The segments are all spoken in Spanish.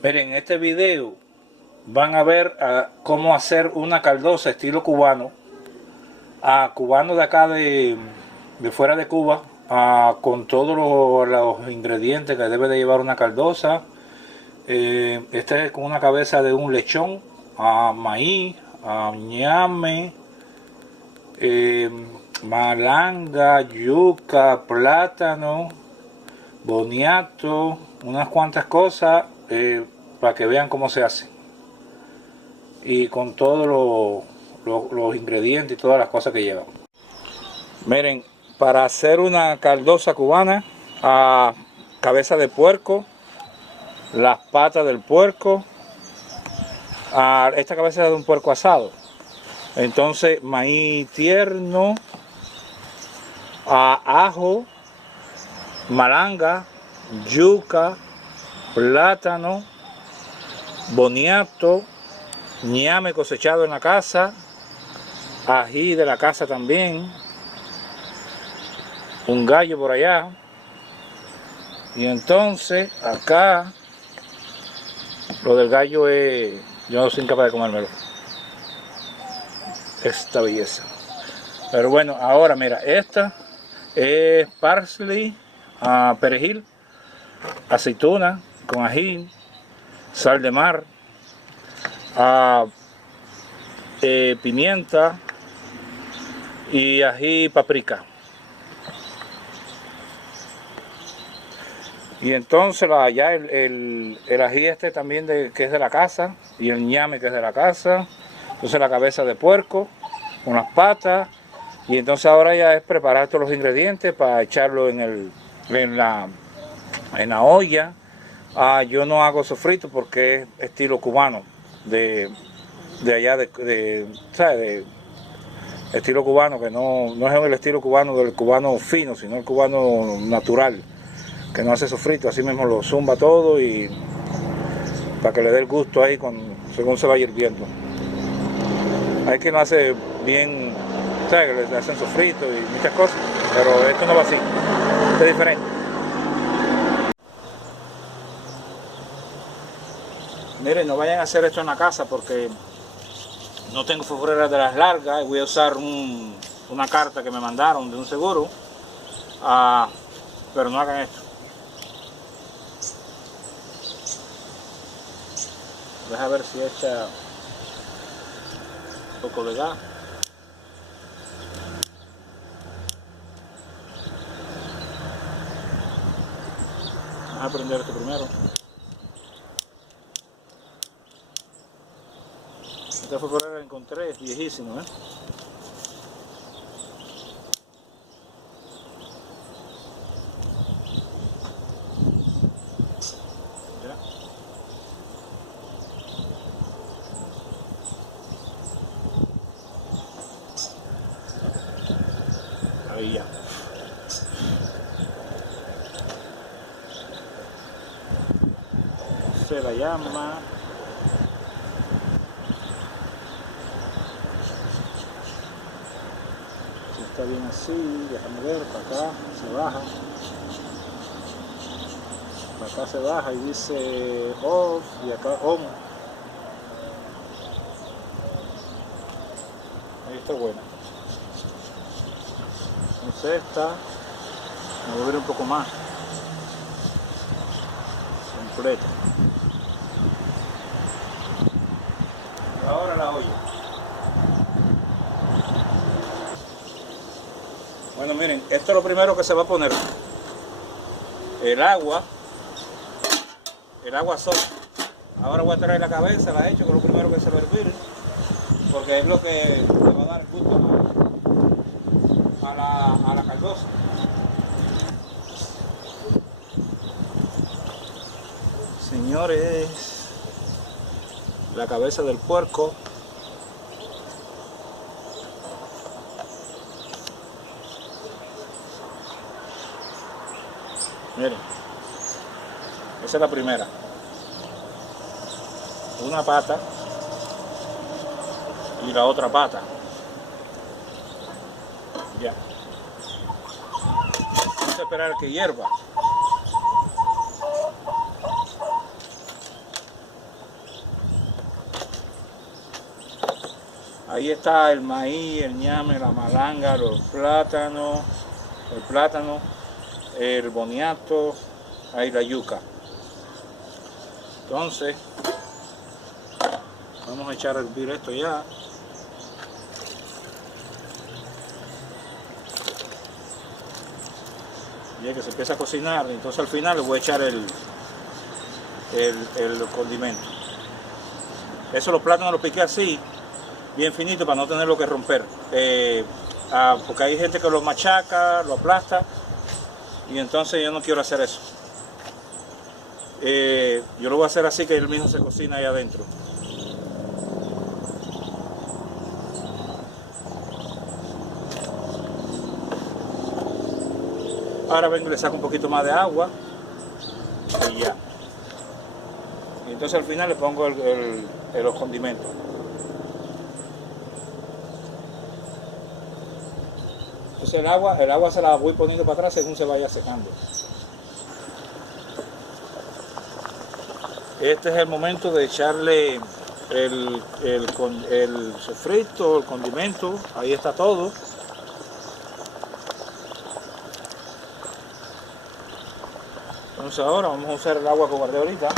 Miren, en este video van a ver cómo hacer una caldosa estilo cubano, cubano de acá de fuera de Cuba, con todos los ingredientes que debe de llevar una caldosa. Este es con una cabeza de un lechón, maíz, ñame, malanga, yuca, plátano, boniato, unas cuantas cosas para que vean cómo se hace. Y con todos los ingredientes y todas las cosas que llevan. Miren, para hacer una caldosa cubana, cabeza de puerco, las patas del puerco, esta cabeza es de un puerco asado. Entonces, maíz tierno, ajo, malanga, yuca, plátano, boniato, ñame cosechado en la casa, ají de la casa también, un gallo por allá. Y entonces acá lo del gallo es, yo no soy incapaz de comérmelo, esta belleza. Pero bueno, ahora mira, esta es parsley, perejil, aceituna con ají, sal de mar, pimienta y ají paprika. Y entonces ya el ají este también que es de la casa, y el ñame que es de la casa. Entonces la cabeza de puerco con las patas. Y entonces ahora ya es preparar todos los ingredientes para echarlo en la olla. Yo no hago sofrito porque es estilo cubano, de allá ¿sabes? De estilo cubano, que no es el estilo cubano del cubano fino, sino el cubano natural, que no hace sofrito, así mismo lo zumba todo y para que le dé el gusto ahí según se vaya hirviendo. Hay quien lo hace bien, ¿sabes? Que le hacen sofrito y muchas cosas, pero esto no va así, esto es diferente. Miren, no vayan a hacer esto en la casa porque no tengo fogueras de las largas. Voy a usar una carta que me mandaron de un seguro, pero no hagan esto. Deja ver si echa un poco de gas. Vamos a prender esto primero. Esta fue por ahí la encontré, es viejísimo, ¿eh? Ahí ya. Se la llama. Si está bien así, déjame ver, para acá se baja. Para acá se baja y dice off y acá on. Ahí está buena. Entonces esta me voy a ver un poco más completa. Y ahora la olla. Bueno, miren, esto es lo primero que se va a poner. El agua sola. Ahora voy a traer la cabeza, la he hecho, que es lo primero que se va a hervir, porque es lo que le va a dar gusto a la caldosa. Señores, la cabeza del puerco. Miren, esa es la primera. Una pata y la otra pata. Ya. esperar que hierva. ahí está el maíz, el ñame, la malanga, los plátanos, el plátano, el boniato, ahí la yuca. Entonces, vamos a echar a hervir esto ya. Ya que se empieza a cocinar, entonces al final le voy a echar el condimento. Eso los plátanos los piqué así, bien finito, para no tenerlo que romper. Porque hay gente que lo machaca, lo aplasta, y entonces yo no quiero hacer eso. Yo lo voy a hacer así, que él mismo se cocina ahí adentro. Ahora vengo y le saco un poquito más de agua y ya. Y entonces al final le pongo los condimentos. Entonces el agua se la voy poniendo para atrás según se vaya secando. Este es el momento de echarle el sofrito, el condimento. Ahí está todo. Entonces ahora vamos a usar el agua que guardé ahorita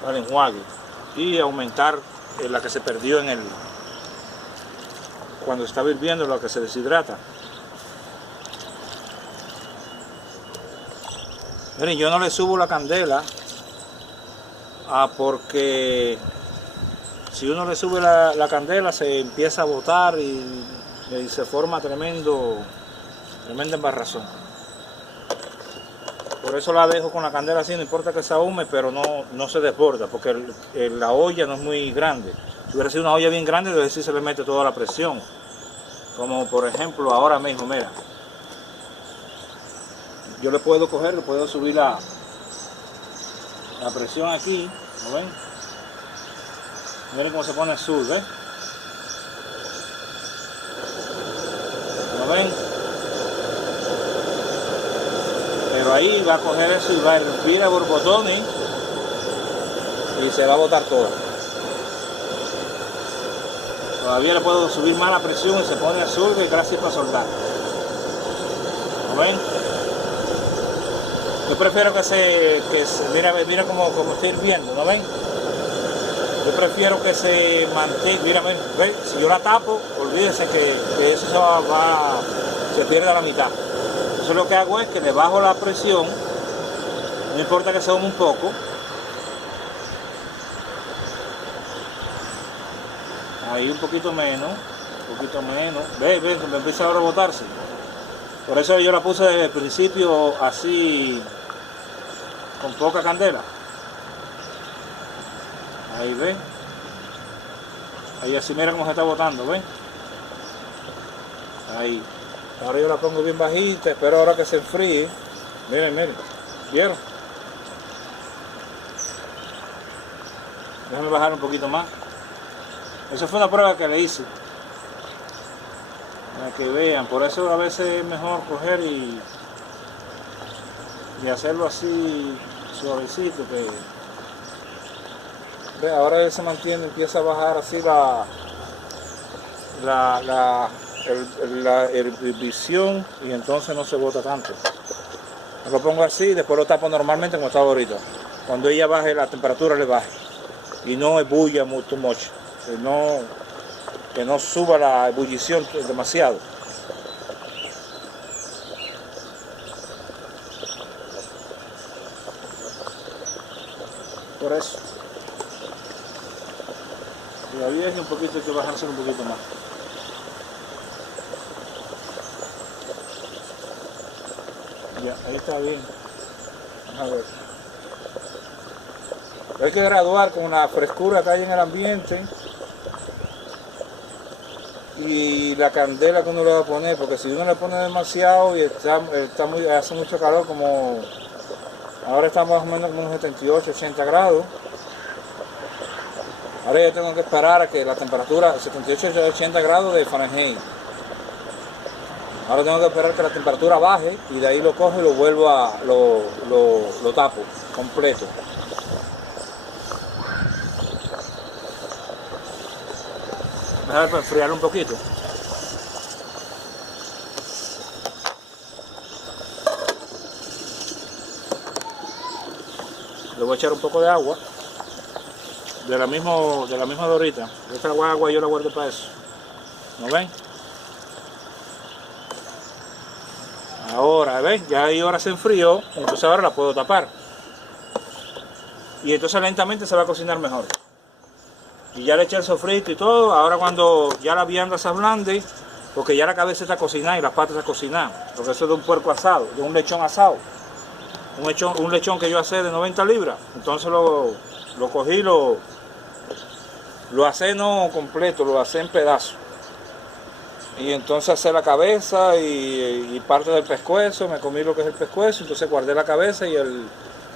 para el enjuague y aumentar la que se perdió cuando estaba hirviendo, la que se deshidrata. Miren, yo no le subo la candela porque si uno le sube la candela se empieza a botar y se forma tremenda embarrazón. Por eso la dejo con la candela así, no importa que se ahume, pero no se desborda, porque la olla no es muy grande. Si hubiera sido una olla bien grande, entonces sí se le mete toda la presión. Como por ejemplo ahora mismo, mira. Yo le puedo subir la presión aquí, ¿lo ven? Miren cómo se pone azul, ¿ves? ¿Lo ven? Pero ahí va a coger eso y va a hervir a borbotones y se va a botar toda. Todavía le puedo subir más la presión y se pone azul, que gracias para soldar. ¿Lo ven? Yo prefiero mira como está hirviendo, ¿no ven? Yo prefiero que se mantenga, mira, ¿ven? Si yo la tapo, olvídense que eso se pierde a la mitad. Entonces lo que hago es que le bajo la presión, no importa que se hume un poco. Ahí un poquito menos. Ve, me empieza ahora a botarse. Por eso yo la puse desde el principio así, con poca candela. Ahí ve. Ahí así mira cómo se está botando, ¿ven? Ahí. Ahora yo la pongo bien bajita, espero ahora que se enfríe. Miren, ¿vieron? Déjame bajar un poquito más. Esa fue una prueba que le hice. Para que vean, por eso a veces es mejor coger y hacerlo así suavecito. Ve, ahora él se mantiene, empieza a bajar así la hervición y entonces no se bota tanto. Lo pongo así, después lo tapo normalmente como estaba ahorita. Cuando ella baje, la temperatura le baje y no ebulla mucho, que no suba la ebullición demasiado. Por eso todavía es un poquito, hay que bajarse un poquito más. Ya, ahí está bien. A ver. Hay que graduar con la frescura que hay en el ambiente y la candela que uno le va a poner, porque si uno le pone demasiado y hace mucho calor, como ahora estamos más o menos como unos 78, 80 grados. Ahora yo tengo que esperar a que la temperatura, 78, 80 grados de Fahrenheit. Ahora tengo que esperar que la temperatura baje y de ahí lo cojo y lo vuelvo lo tapo completo. Dejar para enfriar un poquito. Le voy a echar un poco de agua. De la misma dorita. Esta agua yo la guardo para eso. ¿No ven? Ahora, ¿ven? Ya ahí ahora se enfrió. Entonces ahora la puedo tapar. Y entonces lentamente se va a cocinar mejor. Y ya le eché el sofrito y todo. Ahora cuando ya la vianda se ablande, porque ya la cabeza está cocinada y las patas están cocinadas. Porque eso es de un puerco asado, de un lechón asado. Un lechón que yo hacé de 90 libras. Entonces lo cogí, lo hacé no completo, lo hacé en pedazos. Y entonces hacé la cabeza y parte del pescuezo, me comí lo que es el pescuezo, entonces guardé la cabeza y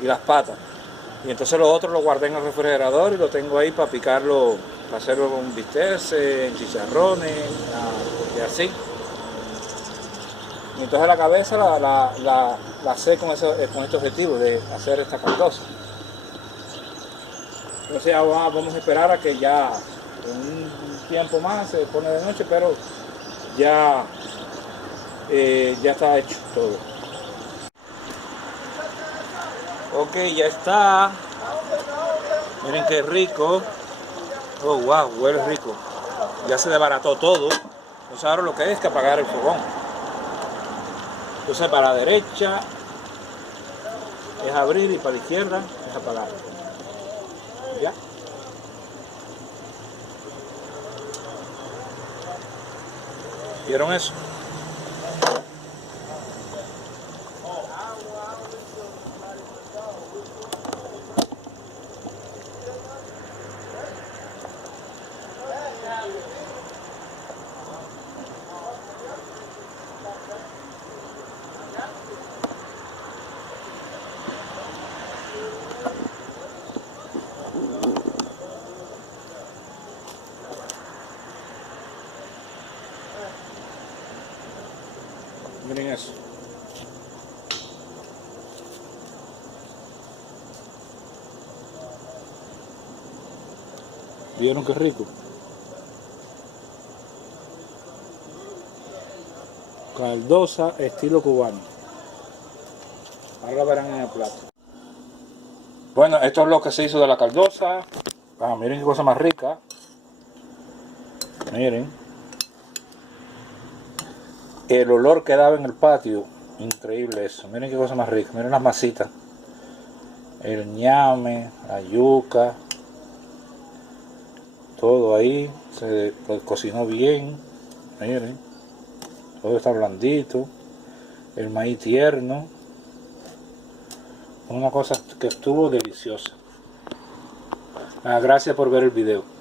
las patas. Y entonces los otros los guardé en el refrigerador y lo tengo ahí para picarlo, para hacerlo con bistecs, en chicharrones y así. Y entonces la cabeza la hacé con este objetivo de hacer esta caldosa. Entonces ya vamos a esperar a que ya en un tiempo más se pone de noche, pero ya está hecho todo. Ok, ya está. Miren qué rico. Oh, wow, huele rico. Ya se desbarató todo. Entonces ahora lo que es que apagar el fogón. Entonces para la derecha es abrir y para la izquierda es apagar. ¿Ya? ¿Vieron eso? Miren eso. ¿Vieron qué rico? Caldosa estilo cubano. Ahora la verán en el plato. Bueno, esto es lo que se hizo de la caldosa. Miren qué cosa más rica. Miren. El olor que daba en el patio. Increíble eso. Miren qué cosa más rica. Miren las masitas. El ñame, la yuca. Todo ahí. Se cocinó bien. Miren. Todo está blandito. El maíz tierno. Una cosa que estuvo deliciosa. Gracias por ver el video.